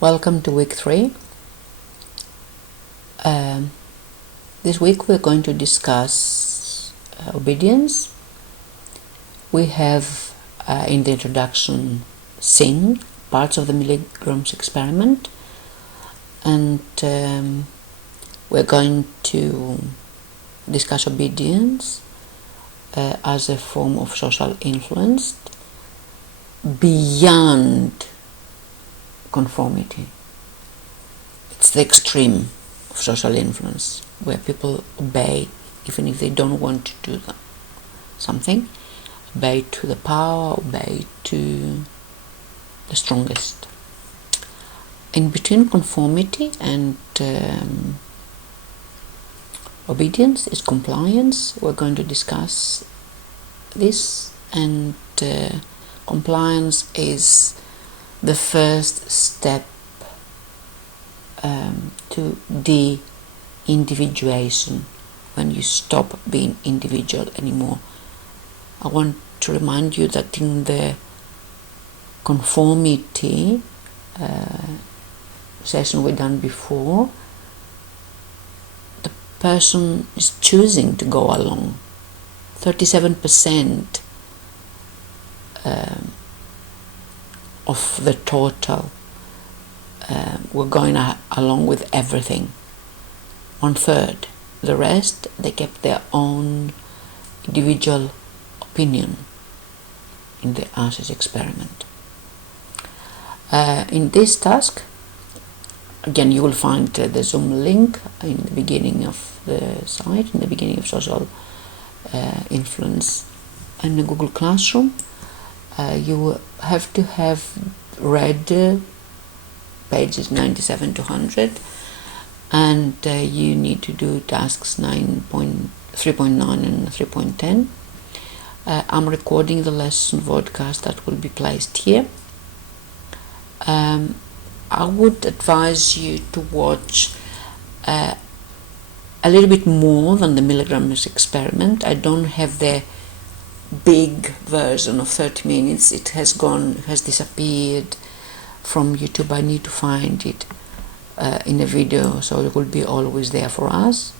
Welcome to week 3. This week we're going to discuss obedience. We have in the introduction seen parts of the Milgram's experiment, and we're going to discuss obedience as a form of social influence beyond conformity. It's the extreme of social influence where people obey even if they don't want to do something, obey to the power, obey to the strongest. In between conformity and obedience is compliance. We're going to discuss this, and compliance is the first step to de-individuation, when you stop being individual anymore. I want to remind you that in the conformity session we done before, the person is choosing to go along. 37% of the total were going along with everything. 1/3. The rest, they kept their own individual opinion in the ASES experiment. In this task, again, you will find the Zoom link in the beginning of the site, in the beginning of social influence in the Google Classroom. You have to have read pages 97 to 100, and you need to do tasks 3.9 and 3.10. I'm recording the lesson podcast that will be placed here. I would advise you to watch a little bit more than the Milgram's experiment. I don't have the big version of 30 minutes. It has disappeared from YouTube. I need to find it in a video, so it will be always there for us.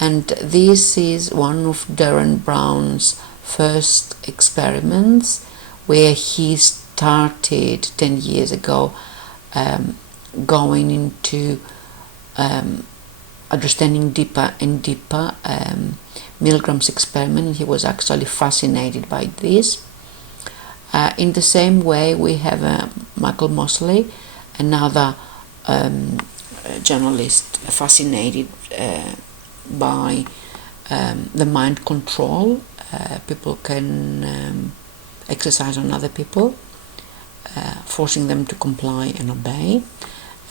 And this is one of Darren Brown's first experiments, where he started 10 years ago going into understanding deeper and deeper Milgram's experiment. He was actually fascinated by this. In the same way, we have Michael Mosley, another journalist fascinated by the mind control. People can exercise on other people, forcing them to comply and obey,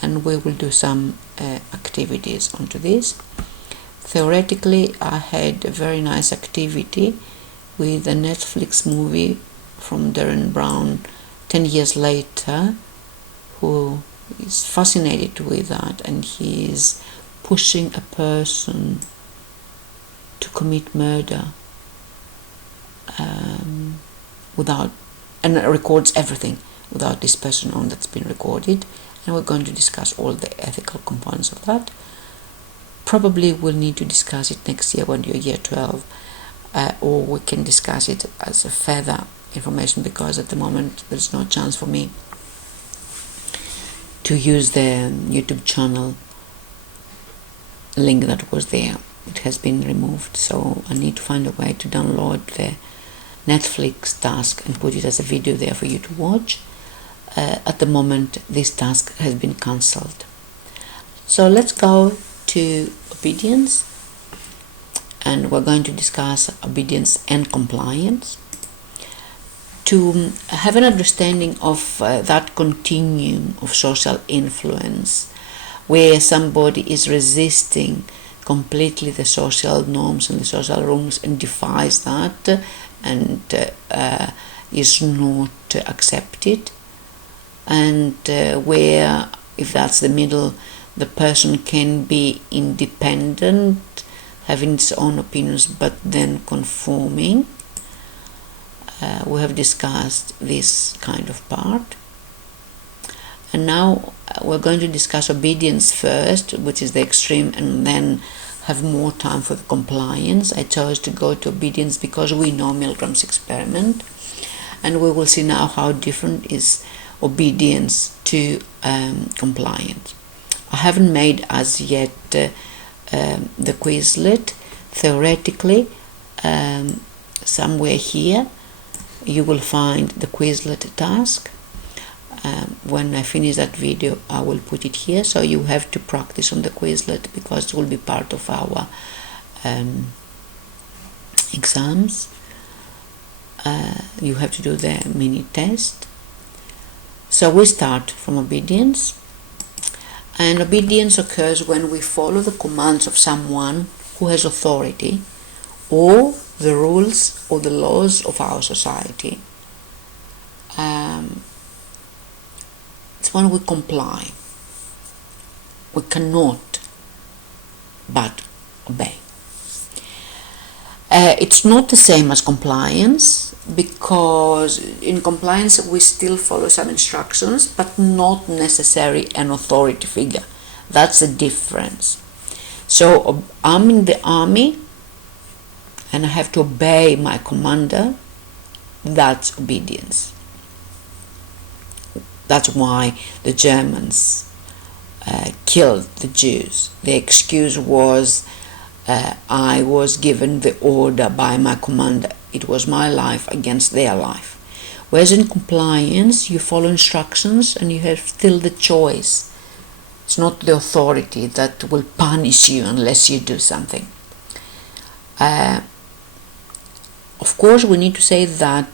and we will do some activities onto this. Theoretically, I had a very nice activity with a Netflix movie from Darren Brown 10 years later, who is fascinated with that, and he is pushing a person to commit murder and records everything without this person on that's been recorded, and we're going to discuss all the ethical components of that. Probably we'll need to discuss it next year when you're year 12, or we can discuss it as a further information, because at the moment there's no chance for me to use the YouTube channel link that was there. It has been removed, so I need to find a way to download the Netflix task and put it as a video there for you to watch. At the moment this task has been cancelled. So let's go to obedience, and we're going to discuss obedience and compliance. To have an understanding of that continuum of social influence, where somebody is resisting completely the social norms and the social rules and defies that, and is not accepted, and where, if that's the middle, the person can be independent, having its own opinions, but then conforming. We have discussed this kind of part. And now we're going to discuss obedience first, which is the extreme, and then have more time for the compliance. I chose to go to obedience because we know Milgram's experiment, and we will see now how different is obedience to compliance. I haven't made as yet the Quizlet. Theoretically, somewhere here you will find the Quizlet task. When I finish that video, I will put it here, so you have to practice on the Quizlet because it will be part of our exams. You have to do the mini test. So we start from obedience, and obedience occurs when we follow the commands of someone who has authority, or the rules or the laws of our society. It's when we comply. We cannot but obey. It's not the same as compliance, because in compliance we still follow some instructions, but not necessarily an authority figure. That's the difference. So I'm in the army and I have to obey my commander. That's obedience. That's why the Germans killed the Jews. The excuse was, I was given the order by my commander. It was my life against their life. Whereas in compliance, you follow instructions and you have still the choice. It's not the authority that will punish you unless you do something. Of course, we need to say that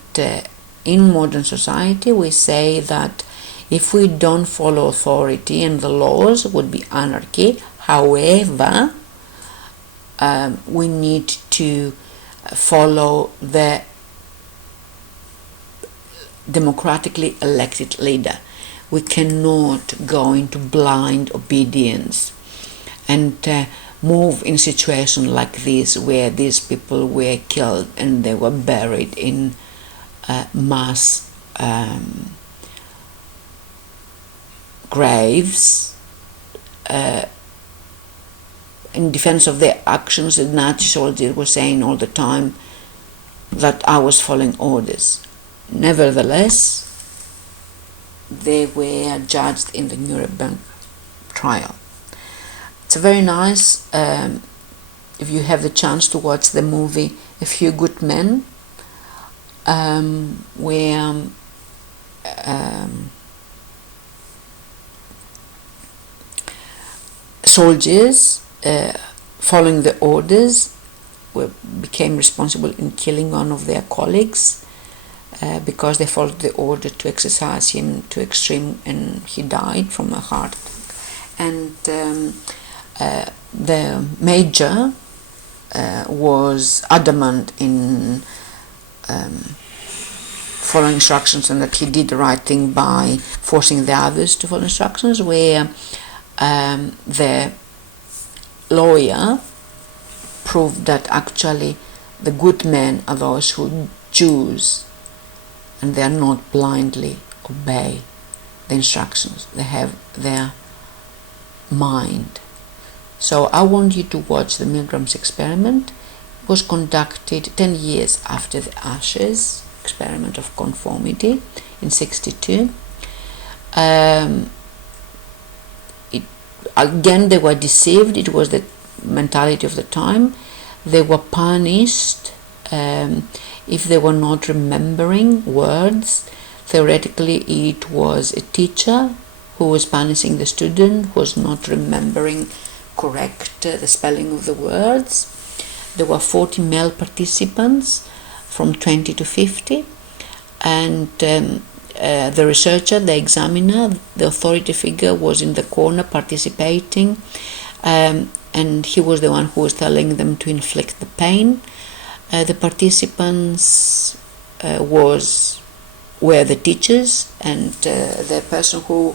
in modern society, we say that if we don't follow authority and the laws, it would be anarchy. However, we need to follow the democratically elected leader. We cannot go into blind obedience and move in situations like this, where these people were killed and they were buried in mass graves. In defense of their actions, the Nazi soldiers were saying all the time that I was following orders. Nevertheless, they were judged in the Nuremberg trial. It's very nice, if you have the chance to watch the movie A Few Good Men, where soldiers following the orders became responsible in killing one of their colleagues because they followed the order to exercise him to extreme, and he died from a heart attack. And the major was adamant in following instructions, and that he did the right thing by forcing the others to follow instructions, where the lawyer proved that actually the good men are those who choose, and they are not blindly obey the instructions. They have their mind. So I want you to watch the Milgram's experiment. It was conducted 10 years after the Ashes experiment of conformity in 1962. Again, they were deceived. It was the mentality of the time. They were punished if they were not remembering words. Theoretically, it was a teacher who was punishing the student who was not remembering correct the spelling of the words. There were 40 male participants from 20 to 50, and the researcher, the examiner, the authority figure was in the corner participating, and he was the one who was telling them to inflict the pain. The participants were the teachers, and the person who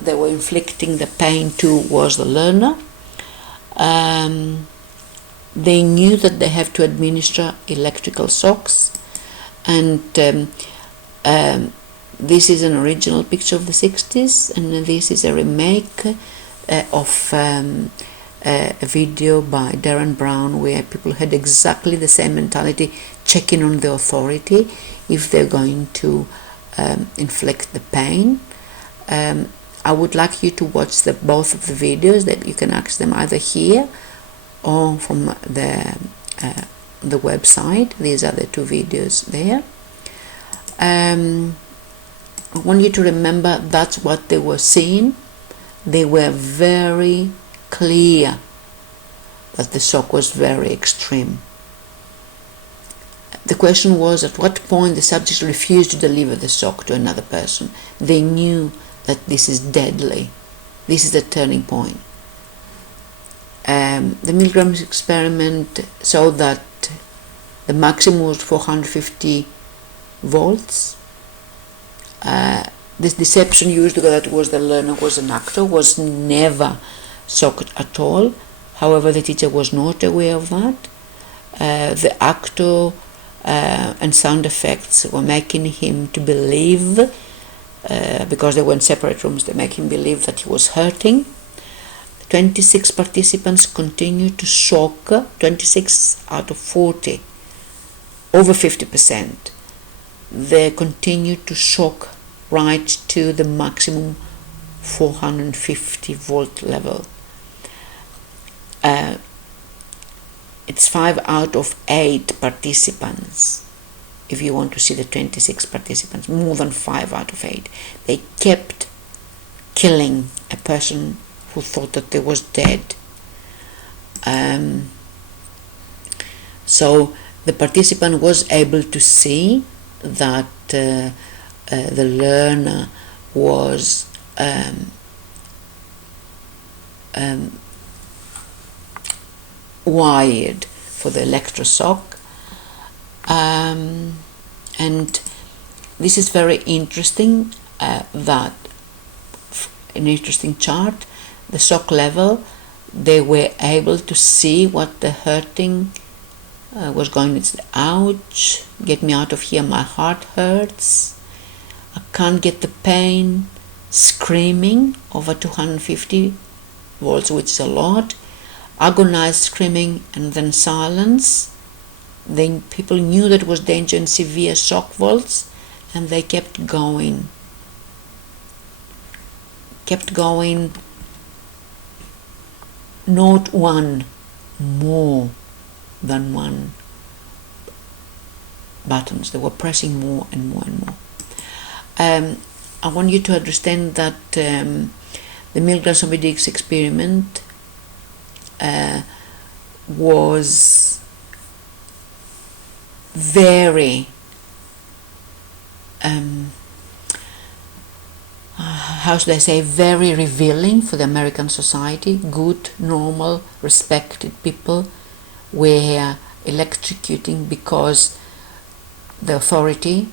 they were inflicting the pain to was the learner. They knew that they have to administer electrical shocks, and This is an original picture of the 60s, and this is a remake of a video by Darren Brown where people had exactly the same mentality, checking on the authority if they're going to inflict the pain. I would like you to watch both of the videos, that you can access them either here or from the website. These are the two videos there. I want you to remember that's what they were seeing. They were very clear that the shock was very extreme. The question was at what point the subject refused to deliver the shock to another person. They knew that this is deadly. This is the turning point. The Milgram's experiment showed that the maximum was 450 volts. This deception used, that was the learner was an actor, was never shocked at all. However, the teacher was not aware of that. The actor and sound effects were making him to believe, because they were in separate rooms, they make him believe that he was hurting. 26 participants continued to shock, 26 out of 40, over 50%. They continued to shock right to the maximum 450 volt level. It's 5 out of 8 participants. If you want to see the 26 participants, more than 5 out of 8. They kept killing a person who thought that they was dead. So the participant was able to see that the learner was wired for the electroshock, and this is very interesting, that an interesting chart, the shock level, they were able to see what the hurting was going. It's ouch, get me out of here, my heart hurts, I can't get the pain, screaming over 250 volts, which is a lot, agonized screaming, and then silence. Then people knew that it was danger and severe shock volts, and they kept going, not one, more than one buttons. They were pressing more and more and more. I want you to understand that the Milgram-Somodix experiment was very how should I say, very revealing for the American society. Good, normal, respected people were electrocuting because the authority,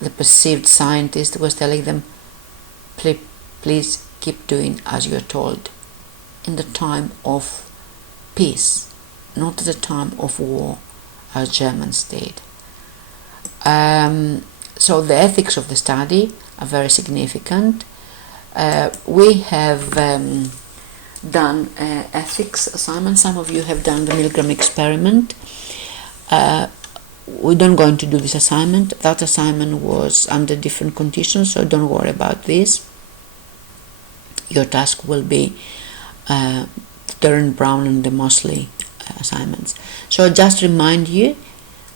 the perceived scientist, was telling them, please keep doing as you're told, in the time of peace, not at the time of war, as Germans did. So the ethics of the study are very significant. We have done ethics assignments. Some of you have done the Milgram experiment. We don't going to do this assignment. That assignment was under different conditions, so don't worry about this. Your task will be Darren Brown and the Mosley assignments. So just remind you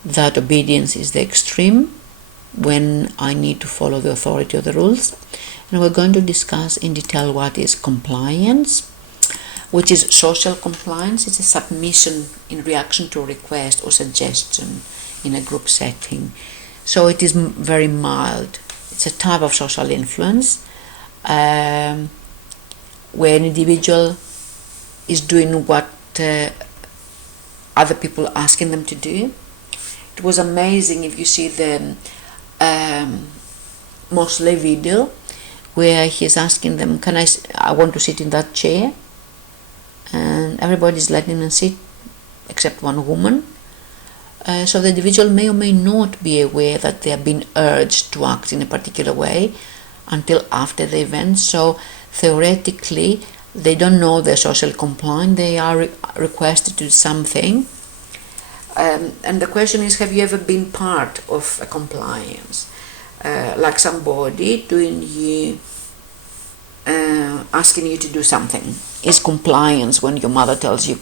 that obedience is the extreme when I need to follow the authority of the rules. And we're going to discuss in detail what is compliance, which is social compliance. It's a submission in reaction to a request or suggestion in a group setting. So it is very mild. It's a type of social influence where an individual is doing what other people are asking them to do. It was amazing if you see the Mosley video where he's asking them, I want to sit in that chair, and everybody's letting them sit except one woman. So the individual may or may not be aware that they are being urged to act in a particular way until after the event. So theoretically, they don't know they're socially compliant. They are requested to do something. And the question is, have you ever been part of a compliance? Like somebody doing you, asking you to do something. Is compliance when your mother tells you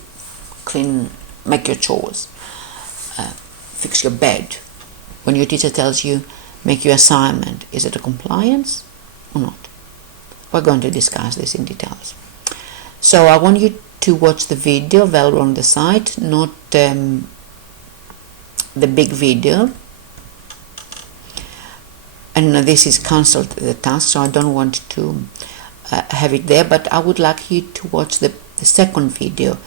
clean, make your chores, fix your bed? When your teacher tells you make your assignment, is it a compliance or not? We're going to discuss this in details. So I want you to watch the video available on the site, not the big video. And this is cancelled the task, so I don't want to have it there, but I would like you to watch the second video.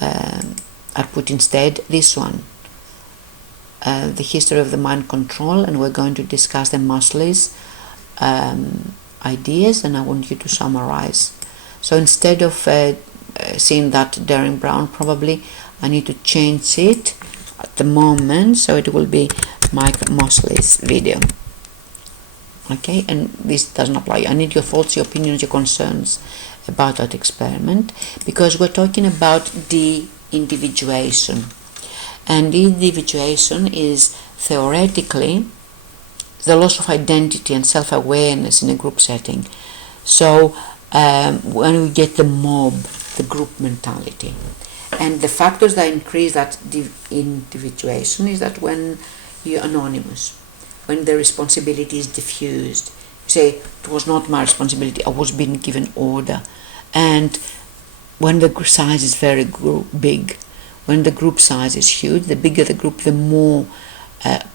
I put instead this one, the history of the mind control, and we're going to discuss the Mosley's ideas, and I want you to summarize. So instead of seeing that Derek Brown, probably I need to change it at the moment, so it will be Mike Mosley's video. Okay, and this doesn't apply. I need your thoughts, your opinions, your concerns about that experiment, because we're talking about de-individuation. And de-individuation is theoretically the loss of identity and self-awareness in a group setting. So when we get the mob, the group mentality. And the factors that increase that de-individuation is that when you're anonymous, when the responsibility is diffused. You say, it was not my responsibility, I was being given order. And when the size is very big, when the group size is huge, the bigger the group, the more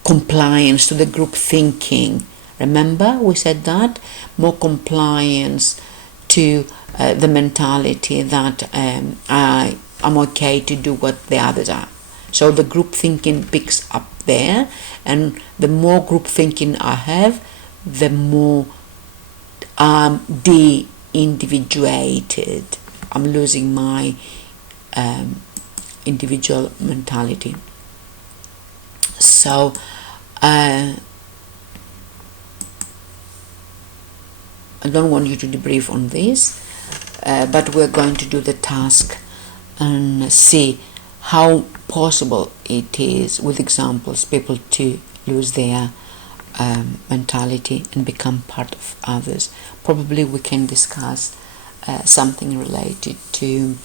compliance to the group thinking. Remember, we said that? More compliance to the mentality that I'm okay to do what the others are. So the group thinking picks up there, and the more group thinking I have, the more I'm de-individuated. I'm losing my individual mentality. So I don't want you to debrief on this, but we're going to do the task and see how possible it is, with examples, people to lose their mentality and become part of others. Probably we can discuss something related to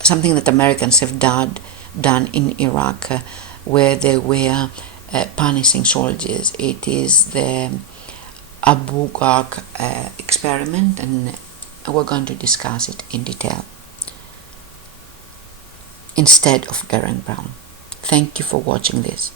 something that Americans have done in Iraq, where they were punishing soldiers. It is the Abu Ghraib experiment, and we're going to discuss it in detail instead of Derek Brown. Thank you for watching this.